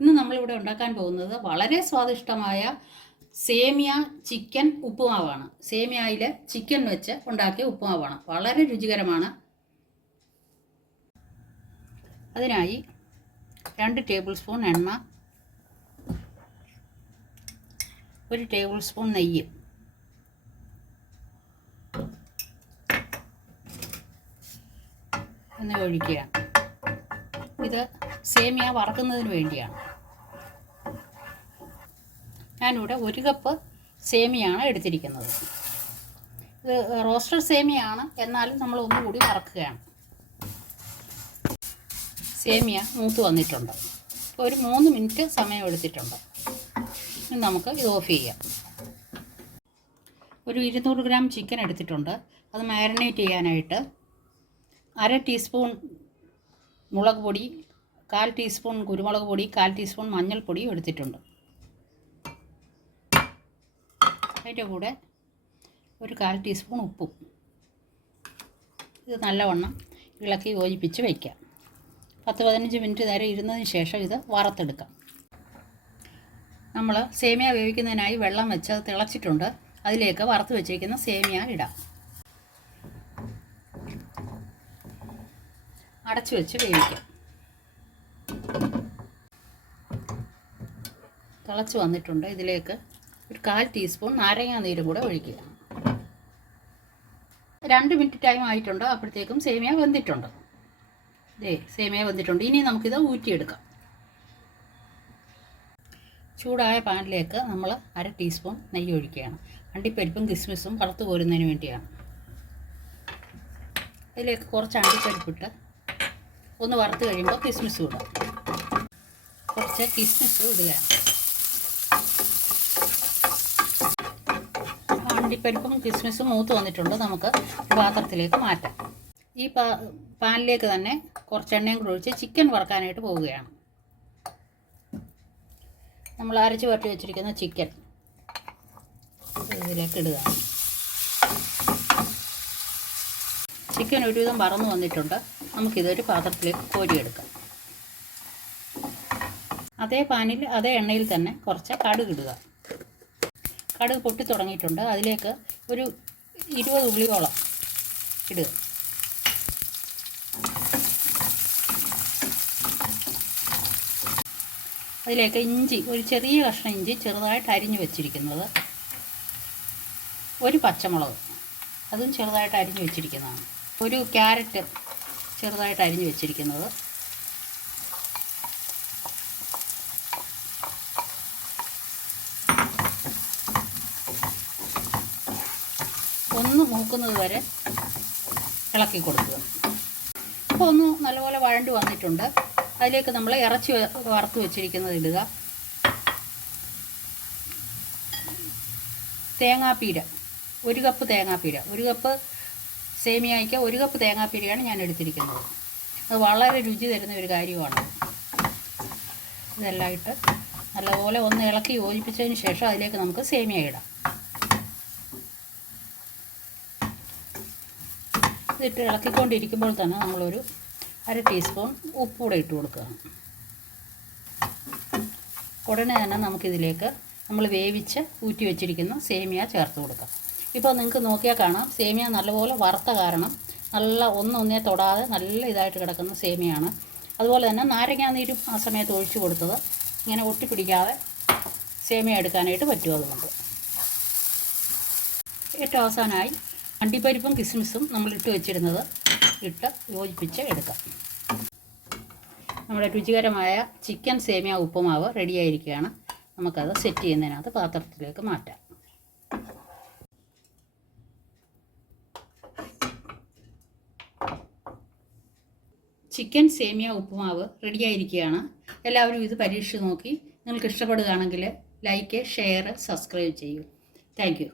ഇന്ന് നമ്മളിവിടെ ഉണ്ടാക്കാൻ പോകുന്നത് വളരെ സ്വാദിഷ്ടമായ സേമിയ ചിക്കൻ ഉപ്പുമാവാണ്. സേമിയയിൽ ചിക്കൻ വെച്ച് ഉണ്ടാക്കിയ ഉപ്പുമാവാണ്. വളരെ രുചികരമാണ്. അതിനായി 2 ടേബിൾ സ്പൂൺ എണ്ണ, 1 ടേബിൾ സ്പൂൺ നെയ്യ്, എന്നിവ ഒഴിക്കുക. ഇത് സേമിയ വറക്കുന്നതിന് വേണ്ടിയാണ്. ഞാനിവിടെ 1 കപ്പ് സേമിയാണ് എടുത്തിരിക്കുന്നത്. ഇത് റോസ്റ്റഡ് സേമിയാണ്, എന്നാലും നമ്മൾ ഒന്നുകൂടി വറക്കുകയാണ്. സേമിയ മൂത്ത് വന്നിട്ടുണ്ട്. ഒരു 3 മിനിറ്റ് സമയം എടുത്തിട്ടുണ്ട്. ഇനി നമുക്ക് ഇത് ഓഫ് ചെയ്യാം. ഒരു 200 ഗ്രാം ചിക്കൻ എടുത്തിട്ടുണ്ട്. അത് മാരിനേറ്റ് ചെയ്യാനായിട്ട് 1/2 ടീസ്പൂൺ മുളക് പൊടി, 1/4 ടീസ്പൂൺ കുരുമുളക് പൊടി, 1/4 ടീസ്പൂൺ മഞ്ഞൾപ്പൊടിയും എടുത്തിട്ടുണ്ട്. അതിൻ്റെ കൂടെ ഒരു 1/4 ടീസ്പൂൺ ഉപ്പും. ഇത് നല്ലവണ്ണം ഇളക്കി യോജിപ്പിച്ച് വയ്ക്കാം. 10-15 മിനിറ്റ് നേരം ഇരുന്നതിന് ശേഷം ഇത് വറുത്തെടുക്കാം. നമ്മൾ സേമിയ വേവിക്കുന്നതിനായി വെള്ളം വെച്ച് അത് തിളച്ചിട്ടുണ്ട്. അതിലേക്ക് വറുത്ത് വെച്ചിരിക്കുന്ന സേമിയ ഇടാം. അടച്ചു വെച്ച് വേവിക്കാം. തിളച്ച് വന്നിട്ടുണ്ട്. ഇതിലേക്ക് ഒരു 1/4 ടീസ്പൂൺ നാരങ്ങ നീരും കൂടെ ഒഴിക്കുക. 2 മിനിറ്റ് ടൈം ആയിട്ടുണ്ട്. അപ്പോഴത്തേക്കും സേമിയ വെന്തിട്ടുണ്ട്. സേമിയ വെന്തിട്ടുണ്ട്. ഇനി നമുക്കിത് ഊറ്റിയെടുക്കാം. ചൂടായ പാനിലേക്ക് നമ്മൾ 1/2 ടീസ്പൂൺ നെയ്യ് ഒഴിക്കുകയാണ്. അണ്ടിപ്പരിപ്പും കിസ്മിസും വറുത്ത് കോരുന്നതിന് വേണ്ടിയാണ്. ഇതിലേക്ക് കുറച്ച് അണ്ടിപ്പരിപ്പിട്ട് ഒന്ന് വറുത്ത് കഴിയുമ്പോൾ കിസ്മിസ് ഇടാം. കുറച്ച് കിസ്മിസ് ഇടുകയാണ്. അണ്ടിപ്പരിപ്പും കിസ്മിസും മൂത്ത് വന്നിട്ടുണ്ട്. നമുക്ക് പാത്രത്തിലേക്ക് മാറ്റാം. ഈ പാനിലേക്ക് തന്നെ കുറച്ച് എണ്ണയും കൂടി ഒഴിച്ച് ചിക്കൻ വറുക്കാനായിട്ട് പോവുകയാണ്. നമ്മൾ അരച്ച് വരട്ടി വെച്ചിരിക്കുന്ന ചിക്കൻ ഇതിലേക്ക് ഇടുക. ചിക്കൻ ഒരുവിധം വറന്നു വന്നിട്ടുണ്ട്. നമുക്കിതൊരു പാത്രത്തിലേക്ക് കോരിയെടുക്കാം. അതേ പാനിൽ അതേ എണ്ണയിൽ തന്നെ കുറച്ച് കടുക് ഇടുക. കടുക് പൊട്ടി തുടങ്ങിയിട്ടുണ്ട്. അതിലേക്ക് ഒരു 20 ഉള്ളിയോളം ഇടുക. അതിലേക്ക് ഇഞ്ചി, ഒരു ചെറിയ കഷ്ണം ഇഞ്ചി ചെറുതായിട്ട് അരിഞ്ഞു വെച്ചിരിക്കുന്നത്, ഒരു പച്ചമുളക് അതും ചെറുതായിട്ട് അരിഞ്ഞു വെച്ചിരിക്കുന്നതാണ്, ഒരു ക്യാരറ്റ് ചെറുതായിട്ട് അരിഞ്ഞു വെച്ചിരിക്കുന്നത്, ഒന്ന് മൂക്കുന്നത് വരെ ഇളക്കി കൊടുക്കുക. അപ്പോൾ ഒന്ന് നല്ലപോലെ വഴണ്ടി വന്നിട്ടുണ്ട്. അതിലേക്ക് നമ്മൾ ഇറച്ചി വറുത്ത് വെച്ചിരിക്കുന്നത് ഇടുക. തേങ്ങാപ്പീര, 1 കപ്പ് തേങ്ങാപ്പീര, 1 കപ്പ് സേമിയയ്ക്ക് 1 കപ്പ് തേങ്ങാപ്പീരയാണ് ഞാൻ എടുത്തിരിക്കുന്നത്. അത് വളരെ രുചി തരുന്ന ഒരു കാര്യമാണ്. ഇതെല്ലാം ഇട്ട് നല്ലപോലെ ഒന്ന് ഇളക്കി യോജിപ്പിച്ചതിന് ശേഷം അതിലേക്ക് നമുക്ക് സേമിയ ഇടാം. ഇതിട്ട് ഇളക്കിക്കൊണ്ടിരിക്കുമ്പോൾ തന്നെ നമ്മളൊരു 1/2 ടീസ്പൂൺ ഉപ്പ് കൂടെ ഇട്ട് കൊടുക്കുക. ഉടനെ തന്നെ നമുക്കിതിലേക്ക് നമ്മൾ വേവിച്ച് ഊറ്റി വെച്ചിരിക്കുന്ന സേമിയ ചേർത്ത് കൊടുക്കാം. ഇപ്പോൾ നിങ്ങൾക്ക് നോക്കിയാൽ കാണാം, സേമിയ നല്ലപോലെ വറുത്ത കാരണം നല്ല ഒന്നൊന്നേ തൊടാതെ നല്ല ഇതായിട്ട് കിടക്കുന്ന സേമിയാണ്. അതുപോലെ തന്നെ നാരങ്ങാനീരും ആ സമയത്ത് ഒഴിച്ചു കൊടുത്തത് ഇങ്ങനെ ഒട്ടിപ്പിടിക്കാതെ സേമിയ എടുക്കാനായിട്ട് പറ്റും. അതുകൊണ്ട് ഏറ്റവും അവസാനമായി അണ്ടിപ്പരിപ്പും കിസ്മിസും നമ്മൾ ഇട്ട് വെച്ചിരുന്നത് ഇട്ട് യോജിപ്പിച്ച് എടുക്കാം. നമ്മുടെ രുചികരമായ ചിക്കൻ സേമിയ ഉപ്പുമാവ് റെഡിയായിരിക്കുകയാണ്. നമുക്കത് സെറ്റ് ചെയ്യുന്നതിനകത്ത് പാത്രത്തിലേക്ക് മാറ്റാം. ചിക്കൻ സേമിയ ഉപ്പുമാവ് റെഡിയായിരിക്കുകയാണ്. എല്ലാവരും ഇത് പരീക്ഷിച്ച് നോക്കി നിങ്ങൾക്ക് ഇഷ്ടപ്പെടുകയാണെങ്കിൽ ലൈക്ക്, ഷെയർ, സബ്സ്ക്രൈബ് ചെയ്യൂ. Thank you.